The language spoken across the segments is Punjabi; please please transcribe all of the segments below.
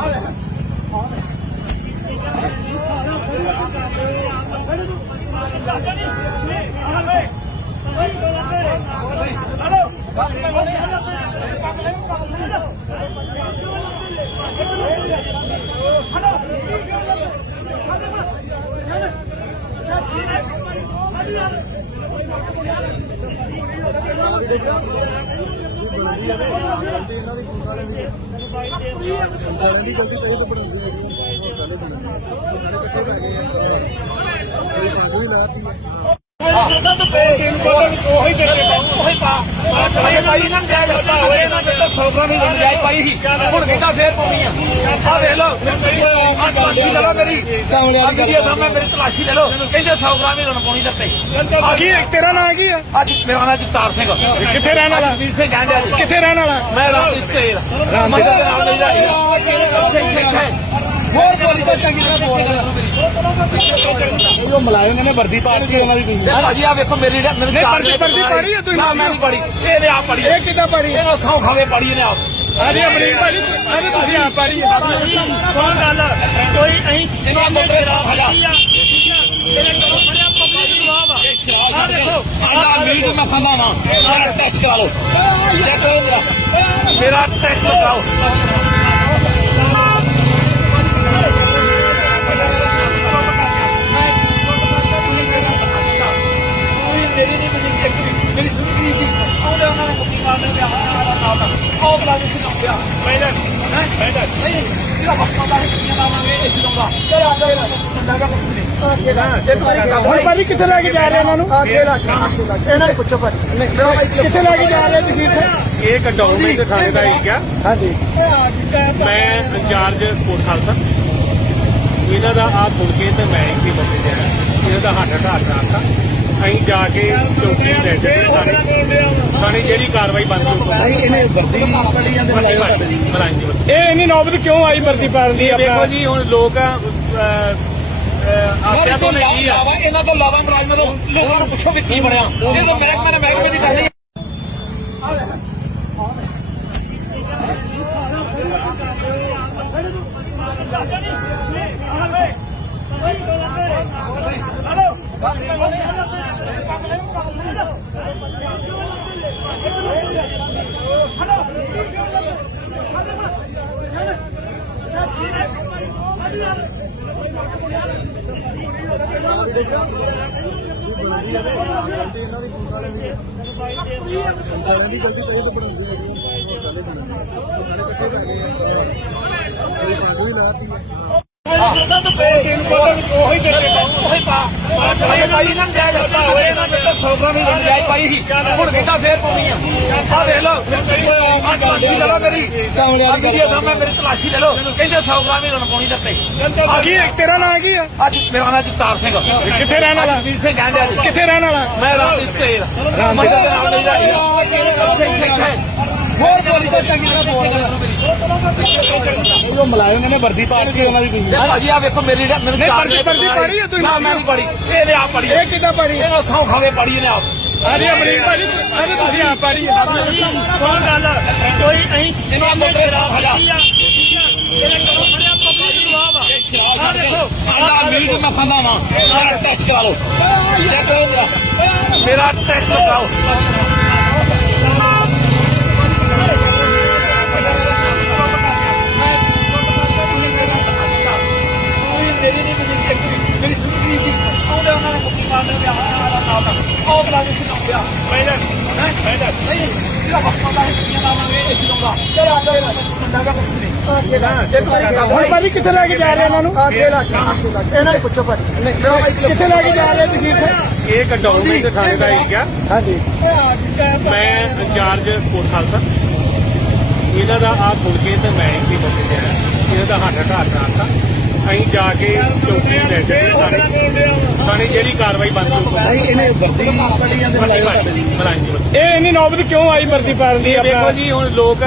Hello. ਜਲਦੀ ਜਲਦੀ ਪਈ ਤੋਂ ਬਣਾਉਂਦੀ ਹੈ ਚਲੋ ਬਣਾਉਂਦੀ ਹੈ ਪਾ ਦੇ ਲੈ ਉਹੀ ਦੇ ਦੇ ਉਹੀ ਪਾ ਪਾਈ ਪਾਈ ਨਾ ਜਾਇ ਕਰਦਾ ਹੋਏ ਨਾ ਤੇ। 100 ਗ੍ਰਾਮ ਹੀ ਜਾਇ ਪਾਈ ਸੀ ਹੁਣ ਕਹਿੰਦਾ ਫੇਰ ਪਾਉਣੀ ਆ ਆ ਵੇਖ ਲਓ ਆ ਤਲਾਸ਼ੀ ਲੈ ਲਓ ਮੇਰੀ ਆ ਵੀਡੀਓ ਸਾਹਮਣੇ ਮੇਰੀ ਤਲਾਸ਼ੀ ਲੈ ਲਓ ਕਹਿੰਦੇ 100 ਗ੍ਰਾਮ ਹੀ ਪਾਉਣੀ ਦਿੱਤੇ ਕੀ ਤੇਰਾ ਨਾਂ ਕੀ ਆ ਅੱਜ ਮੇਰਾ ਨਾਮ ਜਗਤਾਰ ਸਿੰਘ ਕਿੱਥੇ ਰਹਿਣ ਵਾਲਾ ਵੀਰ ਸਿੰਘ ਕਹਿੰਦੇ ਕਿੱਥੇ ਰਹਿਣ ਵਾਲਾ ਮੈਂ ਰਾਮ ਇਸ ਤੇ ਰਾਮ ਦੇ ਨਹੀਂ ਰਹੀ ਹੋਰ ਬੋਲੀ ਤਾਂ ਚੰਗੀ ਤਰ੍ਹਾਂ ਬੋਲ ਉਹ ਮਲਾਇਮ ਨੇ ਵਰਦੀ ਪਾ ਕੇ ਉਹਨਾਂ ਦੀ ਇਹ ਭਾਜੀ ਆ ਵੇਖੋ ਮੇਰੀ ਮੇਰੀ ਨਹੀਂ, ਵਰਦੀ- ਵਰਦੀ ਪਾੜੀ ਆ ਤੁਸੀਂ? ਮੈਂ ਨਹੀਂ ਪੜੀ ਇਹ ਨੇ ਆਪ ਪੜੀ ਇਹ ਕਿੱਦਾਂ ਪੜੀ ਇਹਨਾਂ ਸੌ ਖਾਵੇ ਪੜੀ ਨੇ ਆਪ ਅਰੇ ਅਮਰੀਕ ਭਾਜੀ ਅਰੇ ਤੁਸੀਂ ਆਪ ਪੜੀ ਕੌਣ ਗੱਲ ਕੋਈ ਅਹੀਂ ਇਹਨਾਂ ਨੂੰ ਤੇਰਾ ਖੜਾ ਤੇਰੇ ਕੋਲ ਫੜਿਆ ਪਬਲਿਕ ਜਵਾਬ ਆ। ਆ ਦੇਖੋ। ਆਹ ਮੀਟ ਮੈਂ ਖਾਂਦਾ ਨਾ ਮੇਰਾ ਟੈਸਟ ਕਰਾ ਲਓ। ਮੇਰਾ। ਟੈਸਟ ਕਰਾਓ ਮੇਰੀ ਨਹੀਂ ਬਣੀ ਇੱਕ ਵੀ ਮੇਰੀ ਸੁਣੀ ਨਹੀਂ ਸੀ ਆਉਂਦੇ ਉਹਨਾਂ ਨੇ ਮੁੱਕੀ ਮਾਰਨੇ ਤੇ ਆਹ ਨਾਮ ਆਹ ਬਲਾ ਜੀ ਸੀ ਪਿਆ ਮੈਡਮ ਹੈ ਮੈਡਮ ਨਹੀਂ ਇਹਦਾ ਹੱਥਾਂ ਦਾ ਕਿੰਨਾ ਲਾਵਾਂਗੇ ਇਸ ਨੂੰ ਦਾ ਤੇ ਆ ਜਾ ਇਹਦਾ ਦਾ ਕੁਝ ਨਹੀਂ ਜੇ ਤੁਹਾਡੀ ਹੁਣ ਭਾਜੀ ਕਿੱਥੇ ਲੈ ਕੇ ਜਾ ਰਹੇ ਇਹਨਾਂ ਨੂੰ? ਇਹਨਾਂ ਨੂੰ ਪੁੱਛੋ ਭਾਜੀ। ਕਿੱਥੇ ਲੈ ਕੇ ਜਾ ਰਹੇ ਤੁਸੀਂ ਇੱਥੇ? ਇਹ ਕੰਟੋਨਮੈਂਟ ਥਾਣੇ ਦਾ ਏਰੀਆ ਹਾਂਜੀ। ਮੈਂ ਇੰਚਾਰਜ ਕੋਟ ਖਾਲਸਾ। ਇਹਨਾਂ ਦਾ ਆ ਸੁਣ ਕੇ ਤੇ ਮੈਂ ਇੱਥੇ ਮੌਕੇ ਤੇ ਆਇਆ। ਇਹਨਾਂ ਦਾ ਹੱਥ ਢਾਟ ਰਾਤਾ ਅਸੀਂ ਜਾ ਕੇ ਚੌਕੀ ਲੈ ਜਾਂਦੇ ਥਾਣੇ ਥਾਣੇ ਜਿਹੜੀ ਕਾਰਵਾਈ ਬਣਦੀ ਉਹ ਭਾਈ ਇਹਨੇ ਵਰਦੀ ਪੜੀ ਜਾਂਦੇ ਮਲਾਈ ਮਲਾਈ ਦੀ ਵਰਦੀ। ਇਹ ਇੰਨੀ ਨੌਬਤ ਕਿਉਂ ਆਈ ਵਰਦੀ ਪਾਉਣ ਦੀ ਦੇਖੋ ਜੀ ਹੁਣ ਲੋਕ ਆਖਿਆ ਤੋਂ ਨਹੀਂ ਆ। ਲਾਵਾ ਇਹਨਾਂ ਤੋਂ ਲਾਵਾ ਮੁਲਾਜ਼ਮਾਂ ਤੋਂ। ਲੋਕਾਂ ਨੂੰ ਪੁੱਛੋ ਵੀ ਕੀ ਬਣਿਆ। ਇਹ ਤਾਂ ਮਹਿਕਮੇ ਨੇ ਮਹਿਕਮੇ ਦੀ ਕਰਨੀ ਉਹੀ ਦੇ ਦੇ ਉਹੀ ਪਾ ਪਾਈ ਪਾਈ ਨਾ ਜਾਇ ਕਰਦਾ ਹੋਏ ਨਾ ਤੇ 100 ਗ੍ਰਾਮ ਹੀ ਜਾਇ ਪਾਈ ਸੀ ਹੁਣ ਕਹਿੰਦਾ ਫੇਰ ਪਾਉਣੀ ਆ ਆ ਵੇਖ ਲਓ ਆ ਤਲਾਸ਼ੀ ਲੈ ਲਓ ਮੇਰੀ ਆ ਵੀਡੀਓ ਸਾਹਮਣੇ ਮੇਰੀ ਤਲਾਸ਼ੀ ਲੈ ਲਓ ਕਹਿੰਦੇ 100 ਗ੍ਰਾਮ ਹੀ ਤੁਹਾਨੂੰ ਪਾਉਣੀ ਦਿੱਤੇ ਕੀ ਤੇਰਾ ਨਾਂ ਕੀ ਆ ਅੱਜ ਮੇਰਾ ਨਾਮ ਜਗਤਾਰ ਸਿੰਘ ਕਿੱਥੇ ਰਹਿਣ ਵਾਲਾ? ਵੀਰ ਸਿੰਘ ਕਹਿੰਦੇ ਕਿੱਥੇ ਰਹਿਣ ਵਾਲਾ? ਮੈਂ ਰਾਮ ਇਸ ਤੇ ਰਾਮ ਦੇ ਨਾਮ ਨਹੀਂ ਹੋਰ ਬੋਲੀ ਤਾਂ ਚੰਗੀ ਤਰ੍ਹਾਂ ਬੋਲ ਉਹ ਮਲਾਇਮ ਨੇ ਵਰਦੀ ਪਾ ਕੇ ਉਹਨਾਂ ਦੀ ਇਹ ਭਾਜੀ ਆ ਵੇਖੋ ਮੇਰੀ ਮੇਰੀ ਨਹੀਂ, ਵਰਦੀ- ਵਰਦੀ ਪਾੜੀ ਆ ਤੁਸੀਂ? ਨਾ ਮੈਂ ਪੜੀ। ਇਹ ਨੇ ਆਪ ਪੜੀ ਇਹ ਕਿੱਦਾਂ ਪੜੀ ਇਹਨਾਂ ਸੌ ਖਾਵੇ ਪੜੀ ਨੇ ਆਪ ਅਰੇ ਅਮਰੀਕ ਭਾਜੀ ਅਰੇ ਤੁਸੀਂ ਆਪ ਪੜੀ ਕੌਣ ਗੱਲ ਕੋਈ ਅਹੀਂ ਇਹਨਾਂ ਆ। ਆ। ਮੀਟ ਮੈਂ ਖਾਂਦਾ ਨਾ ਮੇਰਾ ਟੈਸਟ ਕਰਾ ਲਓ। ਚੈੱਕ ਕਰੋ ਮੇਰਾ ਮੇਰਾ ਟੈਸਟ ਕਰਾਓ ਮੇਰੀ ਨਹੀਂ ਬਣੀ ਇੱਕ ਵੀ ਮੇਰੀ ਸੁਣੀ ਨਹੀਂ ਸੀ ਆਉਂਦੇ ਉਹਨਾਂ ਨੇ ਮੁੱਕੀ ਮਾਰਨੇ ਤੇ ਆਹ ਨਾਮ ਆਹ ਬਲਾ ਜੀ ਸੀ ਪਿਆ ਮੈਡਮ ਹੈ ਮੈਡਮ ਨਹੀਂ ਇਹਦਾ ਹੱਥਾਂ ਦਾ ਕਿੰਨਾ ਲਾਵਾਂਗੇ ਇਸ ਨੂੰ ਦਾ ਤੇ ਆ ਜਾ ਇਹਦਾ ਦਾ ਕੁਝ ਨਹੀਂ ਜੇ ਤੁਹਾਡੀ ਹੁਣ ਭਾਜੀ ਕਿੱਥੇ ਲੈ ਕੇ ਜਾ ਰਹੇ ਇਹਨਾਂ ਨੂੰ? ਇਹਨਾਂ ਨੂੰ ਪੁੱਛੋ ਭਾਜੀ। ਕਿੱਥੇ ਲੈ ਕੇ ਜਾ ਰਹੇ ਤੁਸੀਂ? ਇੱਥੇ ਇਹ ਕੰਟੋਨਮੈਂਟ ਥਾਣੇ ਦਾ ਏਰੀਆ ਹਾਂਜੀ। ਮੈਂ ਇੰਚਾਰਜ ਕੋਟ ਖਾਲਸਾ। ਇਹਨਾਂ ਦਾ ਆ ਸੁਣ ਕੇ ਤੇ ਮੈਂ ਇੱਥੇ ਮੌਕੇ ਤੇ ਆਇਆ ਇਹਨਾਂ ਦਾ ਹੱਥ ਢਾਟ ਰਾਤਾ ਅਸੀਂ ਜਾ ਕੇ ਚੌਕੀ ਲੈ ਜਾਂਦੇ ਥਾਣੇ। ਥਾਣੇ ਜਿਹੜੀ ਕਾਰਵਾਈ ਬਣਦੀ ਉਹ ਭਾਈ ਇਹਨੇ ਵਰਦੀ ਪੜੀ ਜਾਂਦੇ ਮਲਾਈ ਦੀ। ਇਹ ਇੰਨੀ ਨੌਬਤ ਕਿਉਂ ਆਈ ਵਰਦੀ ਪਾਉਣ ਦੀ ਦੇਖੋ ਜੀ ਹੁਣ ਲੋਕ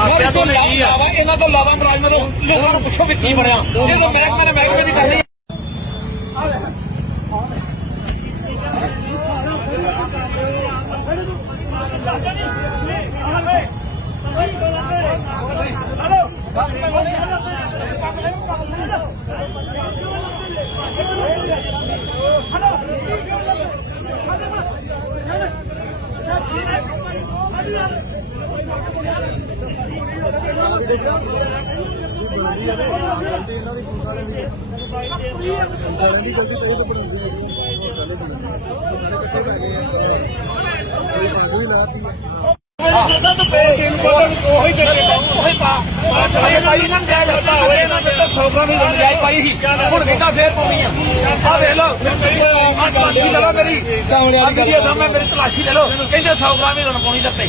ਆਪਿਆਂ ਤੋਂ ਲਈ ਆ ਇਹਨਾਂ ਤੋਂ ਲਾਵਾ ਮਰਾਜਮਾਂ ਤੋਂ ਲੋਕਾਂ ਨੂੰ ਪੁੱਛੋ ਵੀ ਕੀ ਬਣਿਆ ਇਹ ਤਾਂ ਮਹਿਕਮੇ ਨੇ ਮਹਿਕਮੇ ਦੀ ਕਰਨੀ ਹੈਲੋ ਤਲਾਸ਼ੀ ਲੈ ਲਓ ਕਹਿੰਦੇ 100 ਗ੍ਰਾਮ ਹੀ ਤੁਹਾਨੂੰ ਪਾਉਣੀ ਦਿੱਤੇ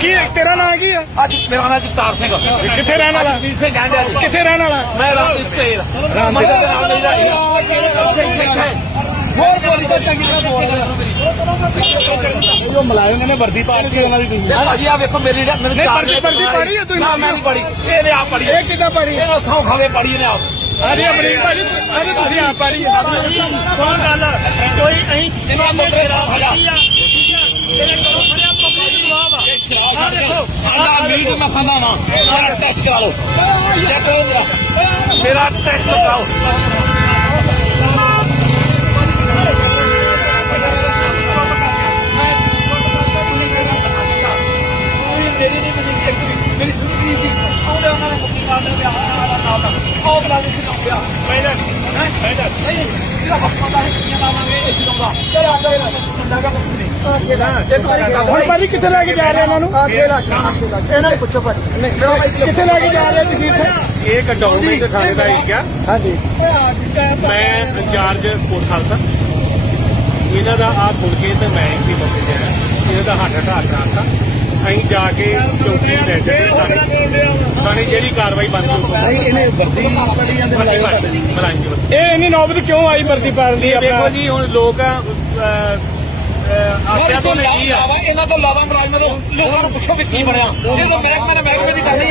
ਕੀ ਤੇਰਾ ਨਾਂ ਕੀ ਆ? ਅੱਜ ਮੇਰਾ ਨਾਮ ਜਗਤਾਰ ਸਿੰਘ ਕਿੱਥੇ ਰਹਿਣ ਵਾਲਾ? ਸਿੰਘ ਕਹਿੰਦੇ ਜੀ। ਕਿੱਥੇ ਰਹਿਣ ਵਾਲਾ? ਮੈਂ ਰਾਮਦੀਪ ਤੇਲ ਮੰਦਰ ਦੇ ਨਾਮ ਨਹੀਂ ਹੋਰ ਬੋਲੀ ਤਾਂ ਚੰਗੀ ਤਰ੍ਹਾਂ ਬੋਲ ਜੋ ਮਲਾਜ਼ਮ ਨੇ ਵਰਦੀ ਪਾ ਕੇ ਉਹਨਾਂ ਦੀ ਤੁਸੀਂ। ਭਾਜੀ ਆ ਵੇਖੋ ਮੇਰੀ ਨਹੀਂ, ਵਰਦੀ- ਵਰਦੀ ਪੜ੍ਹੀ ਹੈ ਤੁਸੀਂ? ਨਾ ਮੈਂ ਨਹੀਂ ਪੜੀ ਇਹਨੇ ਆਪ ਪੜੀ ਇਹ ਕਿੱਦਾਂ ਪੜੀ ਇਹਨਾਂ ਸੌ ਖਾਵੇ ਪੜੀ ਇਹਨੇ ਆਪ। ਅਰੇ ਅਮਰੀਕ ਭਾਜੀ ਅਰੇ ਤੁਸੀਂ ਆਪ ਪੜੀ ਕੌਣ ਗੱਲ। ਕੋਈ ਅਸੀਂ ਇਹਨਾਂ ਮੋਟਰੇ ਸਾਫ਼ ਹਜਾ ਤੇਰੇ ਕੋਲ ਖੜਿਆ ਪਬਲਿਕ ਜਵਾਬ ਆ। ਆ। ਦੇਖੋ। ਆਹ ਮੀਟ ਮੈਂ ਖਾਂਦਾ ਨਾ ਮੇਰਾ ਟੈਸਟ ਕਰਾ ਲਓ। ਮੇਰਾ ਟੈਸਟ ਕਰਾਓ ਮੇਰੀ ਨਹੀਂ ਬਣੀ ਇੱਕ ਵੀ ਮੇਰੀ ਸੁਣੀ ਨਹੀਂ ਸੀ ਆਉਂਦੇ ਉਹਨਾਂ ਨੇ ਮੁੱਕੀ ਮਾਰ ਲਿਆ ਆਹ ਨਾਮ ਆਹ ਬਲਾ ਦੇ ਸੀ ਨਾਮ ਪਿਆ ਮੈਡਮ ਹੈ ਮੈਡਮ ਨਹੀਂ ਜਿਹੜਾ ਵਕਤ ਦਾ ਹੈ ਕਿੰਨਾ ਲਾਵਾਂਗੇ ਇਸ ਨੂੰ ਦਾ ਤੇਰਾ ਆ ਜਾਏਗਾ ਬੰਦਾ ਕਾ ਕੁਝ ਨਹੀਂ ਇੱਕ ਵਾਰੀ ਗੱਲ ਹੁਣ ਭਾਜੀ ਕਿੱਥੇ ਲੈ ਕੇ ਜਾ ਰਹੇ ਉਹਨਾਂ ਨੂੰ? ਇਹਨਾਂ ਨੂੰ ਪੁੱਛੋ ਭਾਜੀ। ਕਿੱਥੇ ਲੈ ਕੇ ਜਾ ਰਹੇ ਤੁਸੀਂ ਇੱਥੇ? ਇਹ ਕੰਟਰੋਲਮੈਂਟ ਥਾਣੇ ਦਾ ਏਰੀਆ ਹਾਂਜੀ। ਮੈਂ ਇੰਚਾਰਜ ਕੋਟ ਖਾਲਸਾ। ਇਹਨਾਂ ਦਾ ਆ ਸੁਣ ਕੇ ਤੇ ਮੈਂ ਵੀ ਮੌਕੇ ਤੇ ਆਇਆ। ਇਹਨਾਂ ਦਾ ਹੱਥ ਹਟਾ ਕਰਾਤਾ ਅਸੀਂ ਜਾ ਕੇ ਚੌਕੀ ਲੈ ਕੇ ਥਾਣੇ। ਥਾਣੇ ਜਿਹੜੀ ਕਾਰਵਾਈ ਬਣਦੀ ਉਹ ਇਹਨੇ ਵਰਦੀ ਪੜੀ ਜਾਂਦੇ ਮਲਾਂਜੀ ਵੱਲੋਂ। ਇਹ ਇੰਨੀ ਨੌਬਤ ਕਿਉਂ ਆਈ ਵਰਦੀ ਪਾਉਣ ਦੀ ਦੇਖੋ ਜੀ ਹੁਣ ਲੋਕ ਆਸਿਆ ਤੋਂ ਨਹੀਂ ਆ? ਇਹਨਾਂ ਤੋਂ ਲਾਵਾ ਮੁਲਾਜ਼ਮਾਂ ਤੋਂ ਲੋਕਾਂ ਨੂੰ ਪੁੱਛੋ ਵੀ ਕੀ ਬਣਿਆ। ਇਹ ਤਾਂ ਮਹਿਕਮੇ ਨੇ ਮਹਿਕਮੇ ਦੀ ਕਰਨੀ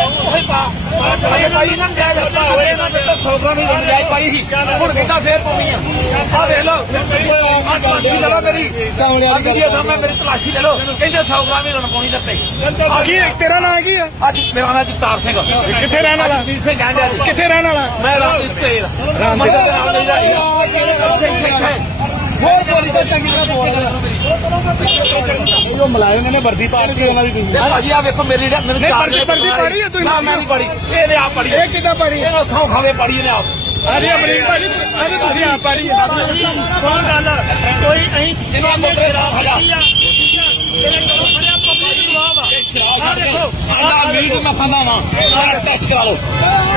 ਪਾ ਮੈਂ ਪਾਈ ਨਾ ਹੱਤਾ ਹੋਏ ਨਾ ਤੇ 100 ਗ੍ਰਾਮ ਹੀ ਜਾਇਜ਼ ਪਾਈ ਸੀ ਹੁਣ ਕਹਿੰਦਾ ਫੇਰ ਪਾਉਣੀ ਆ ਆ ਵੇਖ ਲਓ ਆ ਤਲਾਸ਼ੀ ਲੈ ਲਓ ਮੇਰੀ ਆ ਵੀਡੀਓ ਸਾਹਮਣੇ ਮੇਰੀ ਤਲਾਸ਼ੀ ਲੈ ਲਓ ਕਹਿੰਦੇ 100 ਗ੍ਰਾਮ ਹੀ ਤੁਹਾਨੂੰ ਪਾਉਣੀ ਦਿੱਤੇ ਕੀ ਤੇਰਾ ਨਾਂ ਕੀ ਆ ਅੱਜ ਮੇਰਾ ਨਾਮ ਜਗਤਾਰ ਸਿੰਘ ਕਿੱਥੇ ਰਹਿਣ ਵਾਲਾ? ਵੀਰ ਸਿੰਘ ਕਹਿੰਦੇ ਕਿੱਥੇ ਰਹਿਣ ਵਾਲਾ ਮੈਂ ਰਾਮਦੀਪ ਤੇਲ ਮੰਦਰ ਦੇ। ਨਾਮ ਨਹੀਂ ਹੋਰ ਬੋਲੀ ਤਾਂ ਚੰਗੀ ਤਰ੍ਹਾਂ ਬੋਲ ਜੋ ਮਲਾਜ਼ਮ ਨੇ ਵਰਦੀ ਪਾ ਕੇ ਉਹਨਾਂ ਦੀ ਤੁਸੀਂ। ਭਾਜੀ ਆ ਵੇਖੋ ਮੇਰੀ ਮੈਨੂੰ ਨਹੀਂ, ਵਰਦੀ- ਵਰਦੀ ਪੜ੍ਹੀ ਹੈ ਤੁਸੀਂ? ਨਾ ਨਹੀਂ ਪੜੀ ਇਹਨੇ ਆਪ ਪੜੀ ਇਹ ਕਿੱਦਾਂ ਪੜੀ ਇਹਨਾਂ ਸੌ ਖਾਵੇ ਪੜੀ ਇਹਨੇ ਆਪ ਅਰੇ ਅਮਰੀਕ ਭਾਜੀ ਅਰੇ ਤੁਸੀਂ ਆਪ ਪੜੀ ਕੌਣ ਗੱਲ। ਕੋਈ ਅਸੀਂ ਇਹਨਾਂ ਮੋਟਰੇ ਸਾਫ਼ ਹਜਾ ਤੇਰੇ ਕੋਲ ਖੜਿਆ। ਪਬਲਿਕ ਜਵਾਬ ਆ। ਆ ਦੇਖੋ ਆਹ ਮੀਟ ਮੈਂ ਖਾਂਦਾ ਨਾ ਮੇਰਾ ਟੈਸਟ ਕਰਾ ਲਓ।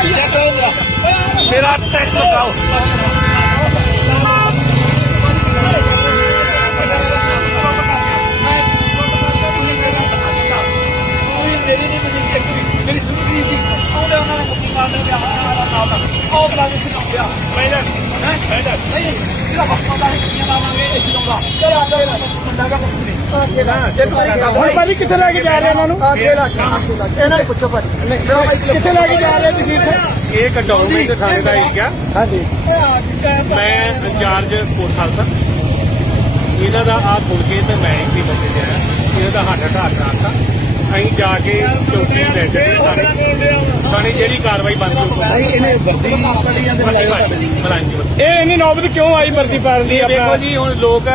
ਮੇਰਾ ਮੇਰਾ ਟੈਸਟ ਕਰਾਓ। ਹੁਣ ਭਾਜੀ ਕਿੱਥੇ ਲੈ ਕੇ ਜਾ ਰਹੇ ਉਹਨਾਂ ਨੂੰ? ਅੱਗੇ ਰੱਖ ਅੱਗੇ ਰੱਖ ਇਹਨਾਂ ਨੂੰ ਪੁੱਛੋ ਭਾਜੀ। ਨਹੀਂ ਕਿੱਥੇ ਲੈ ਕੇ ਜਾ ਰਹੇ ਤੁਸੀਂ ਇੱਥੇ? ਇਹ ਕੰਟਰੋਲਮੈਂਟ ਥਾਣੇ ਦਾ ਏਰੀਆ ਹਾਂਜੀ। ਮੈਂ ਇੰਚਾਰਜ ਕੋਟ ਖਾਲਸਾ। ਇਹਨਾਂ ਦਾ ਆ ਸੁਣ ਕੇ ਤੇ ਮੈਂ ਵੀ ਮੌਕੇ ਤੇ ਆਇਆ। ਇਹਨਾਂ ਦਾ ਹੱਥ ਹਟਾ ਕਰਾਤਾ ਅਸੀਂ ਜਾ ਕੇ ਚੌਕੀ ਲੈ ਕੇ ਥਾਣੇ ਥਾਣੇ ਜਿਹੜੀ ਕਾਰਵਾਈ ਬਣਦੀ ਉਹ ਇਹਨੇ ਵਰਦੀ ਪੜੀ ਜਾਂਦੇ। ਇਹ ਇੰਨੀ ਨੌਬਤ ਕਿਉਂ ਆਈ ਵਰਦੀ ਪਾਉਣ ਦੀ? ਦੇਖੋ ਜੀ ਹੁਣ ਲੋਕ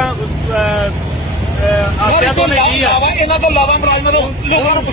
ਆਸਿਆ ਤੋਂ ਨਹੀਂ ਆ। ਇਹਨਾਂ ਤੋਂ ਲਾਵਾ ਮੁਲਾਜ਼ਮਾਂ ਤੋਂ ਲੋਕਾਂ ਨੂੰ